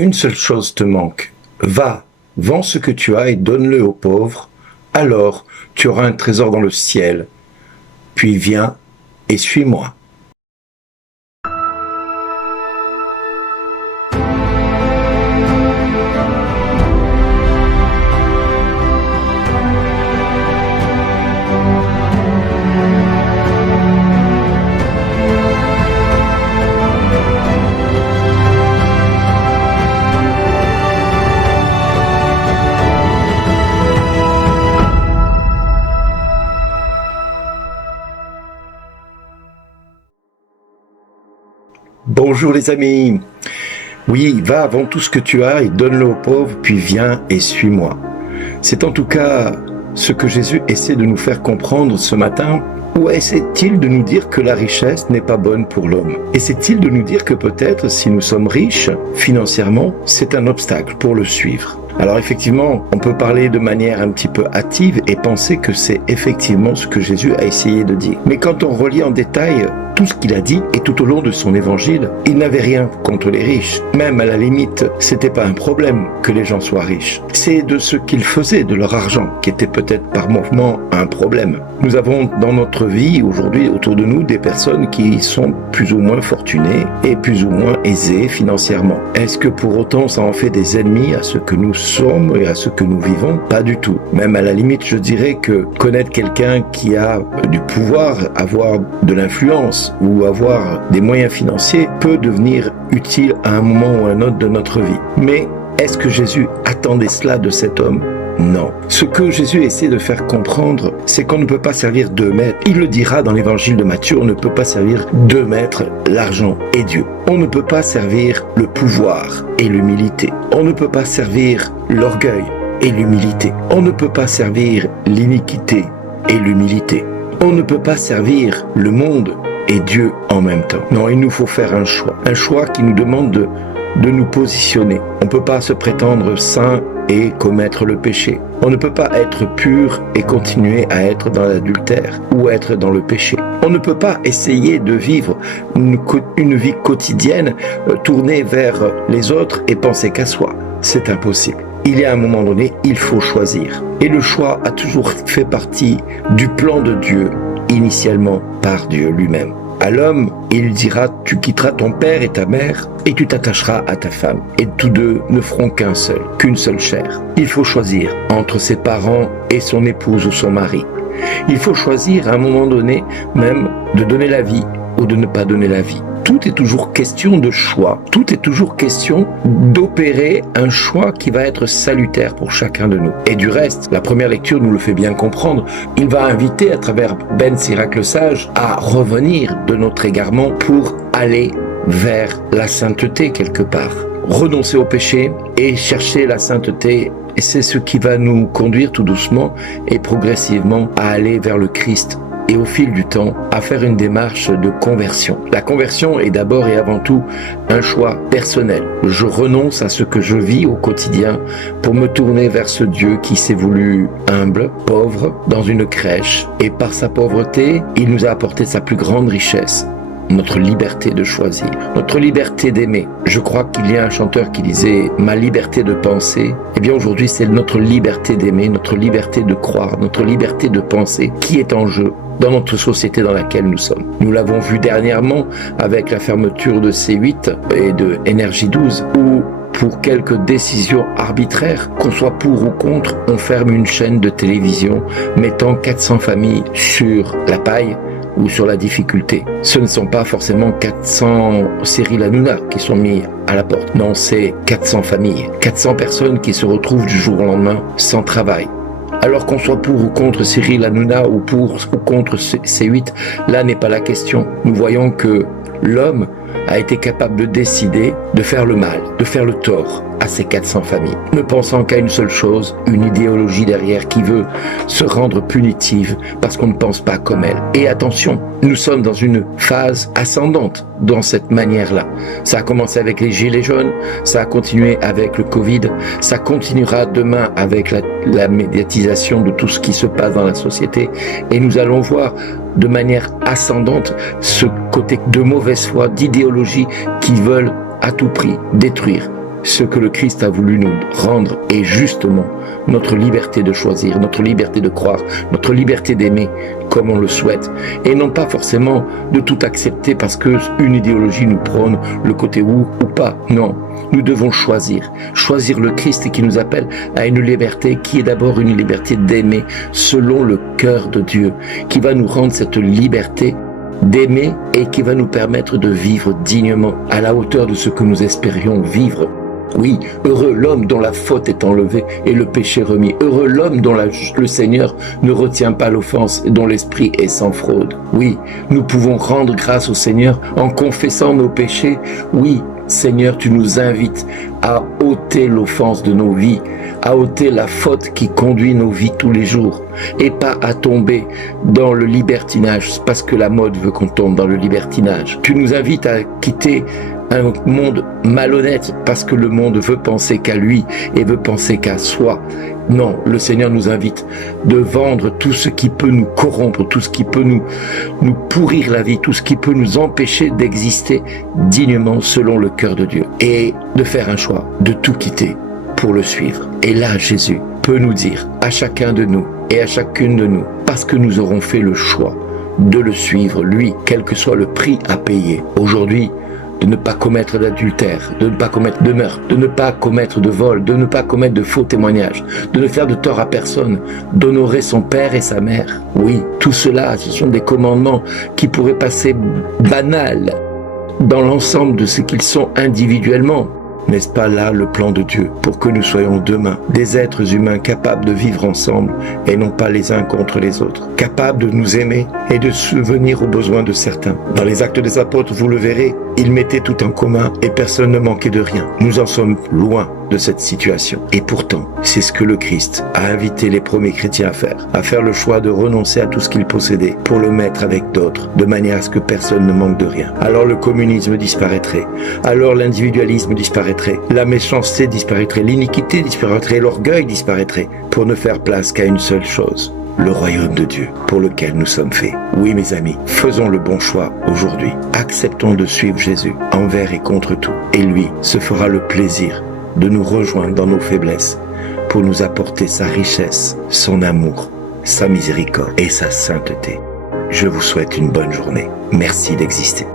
Une seule chose te manque. Va, vends ce que tu as et donne-le aux pauvres. Alors tu auras un trésor dans le ciel. Puis viens et suis-moi. Bonjour les amis. Oui, va, vends tout ce que tu as et donne-le aux pauvres, puis viens et suis-moi. C'est en tout cas ce que Jésus essaie de nous faire comprendre ce matin. Ou essaie-t-il de nous dire que la richesse n'est pas bonne pour l'homme? Essaie-t-il de nous dire que peut-être si nous sommes riches financièrement, c'est un obstacle pour le suivre? Alors effectivement, on peut parler de manière un petit peu hâtive et penser que c'est effectivement ce que Jésus a essayé de dire. Mais quand on relit en détail tout ce qu'il a dit et tout au long de son évangile, il n'avait rien contre les riches. Même à la limite, c'était pas un problème que les gens soient riches. C'est de ce qu'ils faisaient de leur argent qui était peut-être par moment un problème. Nous avons dans notre vie aujourd'hui autour de nous des personnes qui sont plus ou moins fortunées et plus ou moins aisées financièrement. Est-ce que pour autant ça en fait des ennemis à ce que nous sommes et à ce que nous vivons? Pas du tout. Même à la limite, je dirais que connaître quelqu'un qui a du pouvoir, avoir de l'influence ou avoir des moyens financiers peut devenir utile à un moment ou à un autre de notre vie. Mais est-ce que Jésus attendait cela de cet homme? Non. Ce que Jésus essaie de faire comprendre, c'est qu'on ne peut pas servir deux maîtres. Il le dira dans l'évangile de Matthieu, on ne peut pas servir deux maîtres, l'argent et Dieu. On ne peut pas servir le pouvoir et l'humilité. On ne peut pas servir l'orgueil et l'humilité. On ne peut pas servir l'iniquité et l'humilité. On ne peut pas servir le monde et Dieu en même temps. Non, il nous faut faire un choix qui nous demande de nous positionner. On ne peut pas se prétendre saint et commettre le péché. On ne peut pas être pur et continuer à être dans l'adultère ou être dans le péché. On ne peut pas essayer de vivre une vie quotidienne tournée vers les autres et penser qu'à soi. C'est impossible. Il y a un moment donné, il faut choisir. Et le choix a toujours fait partie du plan de Dieu, initialement par Dieu lui-même. À l'homme, il dira, tu quitteras ton père et ta mère et tu t'attacheras à ta femme. Et tous deux ne feront qu'une seule chair. Il faut choisir entre ses parents et son épouse ou son mari. Il faut choisir à un moment donné même de donner la vie ou de ne pas donner la vie. Tout est toujours question de choix. Tout est toujours question d'opérer un choix qui va être salutaire pour chacun de nous. Et du reste, la première lecture nous le fait bien comprendre. Il va inviter à travers Ben Sirac le Sage à revenir de notre égarement pour aller vers la sainteté quelque part. Renoncer au péché et chercher la sainteté. Et c'est ce qui va nous conduire tout doucement et progressivement à aller vers le Christ. Et au fil du temps, à faire une démarche de conversion. La conversion est d'abord et avant tout un choix personnel. Je renonce à ce que je vis au quotidien pour me tourner vers ce Dieu qui s'est voulu humble, pauvre, dans une crèche. Et par sa pauvreté, il nous a apporté sa plus grande richesse. Notre liberté de choisir, notre liberté d'aimer. Je crois qu'il y a un chanteur qui disait « Ma liberté de penser ». Eh bien aujourd'hui, c'est notre liberté d'aimer, notre liberté de croire, notre liberté de penser qui est en jeu dans notre société dans laquelle nous sommes. Nous l'avons vu dernièrement avec la fermeture de C8 et de Énergie 12, où pour quelques décisions arbitraires, qu'on soit pour ou contre, on ferme une chaîne de télévision mettant 400 familles sur la paille ou sur la difficulté. Ce ne sont pas forcément 400 Cyril Hanouna qui sont mis à la porte. Non, c'est 400 familles, 400 personnes qui se retrouvent du jour au lendemain sans travail. Alors qu'on soit pour ou contre Cyril Hanouna ou pour ou contre C8, là n'est pas la question. Nous voyons que l'homme a été capable de décider de faire le mal, de faire le tort à ces 400 familles, ne pensant qu'à une seule chose, une idéologie derrière qui veut se rendre punitive parce qu'on ne pense pas comme elle. Et attention, nous sommes dans une phase ascendante dans cette manière-là. Ça a commencé avec les gilets jaunes, ça a continué avec le Covid, ça continuera demain avec la médiatisation de tout ce qui se passe dans la société, et nous allons voir de manière ascendante ce côté de mauvaise foi, d'idéologie qui veulent à tout prix détruire ce que le Christ a voulu nous rendre est justement notre liberté de choisir, notre liberté de croire, notre liberté d'aimer comme on le souhaite, et non pas forcément de tout accepter parce que une idéologie nous prône le côté ou pas. Non, nous devons choisir le Christ qui nous appelle à une liberté qui est d'abord une liberté d'aimer selon le cœur de Dieu, qui va nous rendre cette liberté d'aimer et qui va nous permettre de vivre dignement à la hauteur de ce que nous espérions vivre. Oui, heureux l'homme dont la faute est enlevée et le péché remis. Heureux l'homme dont le Seigneur ne retient pas l'offense et dont l'esprit est sans fraude. Oui, nous pouvons rendre grâce au Seigneur en confessant nos péchés. Oui, Seigneur, tu nous invites à ôter l'offense de nos vies, à ôter la faute qui conduit nos vies tous les jours et pas à tomber dans le libertinage parce que la mode veut qu'on tombe dans le libertinage. Tu nous invites à quitter un monde malhonnête parce que le monde veut penser qu'à lui et veut penser qu'à soi. Non, le Seigneur nous invite de vendre tout ce qui peut nous corrompre, tout ce qui peut nous pourrir la vie, tout ce qui peut nous empêcher d'exister dignement selon le cœur de Dieu. Et de faire un choix, de tout quitter pour le suivre. Et là, Jésus peut nous dire à chacun de nous et à chacune de nous, parce que nous aurons fait le choix de le suivre, lui, quel que soit le prix à payer. Aujourd'hui, de ne pas commettre d'adultère, de ne pas commettre de meurtre, de ne pas commettre de vol, de ne pas commettre de faux témoignages, de ne faire de tort à personne, d'honorer son père et sa mère. Oui, tout cela, ce sont des commandements qui pourraient passer banals dans l'ensemble de ce qu'ils sont individuellement. N'est-ce pas là le plan de Dieu pour que nous soyons demain des êtres humains capables de vivre ensemble et non pas les uns contre les autres, capables de nous aimer et de subvenir aux besoins de certains. Dans les Actes des Apôtres, vous le verrez, ils mettaient tout en commun et personne ne manquait de rien. Nous en sommes loin de cette situation. Et pourtant, c'est ce que le Christ a invité les premiers chrétiens à faire le choix de renoncer à tout ce qu'ils possédaient pour le mettre avec d'autres, de manière à ce que personne ne manque de rien. Alors le communisme disparaîtrait, alors l'individualisme disparaîtrait, la méchanceté disparaîtrait, l'iniquité disparaîtrait, l'orgueil disparaîtrait, pour ne faire place qu'à une seule chose, le royaume de Dieu pour lequel nous sommes faits. Oui, mes amis, faisons le bon choix aujourd'hui. Acceptons de suivre Jésus envers et contre tout. Et lui se fera le plaisir de nous rejoindre dans nos faiblesses pour nous apporter sa richesse, son amour, sa miséricorde et sa sainteté. Je vous souhaite une bonne journée. Merci d'exister.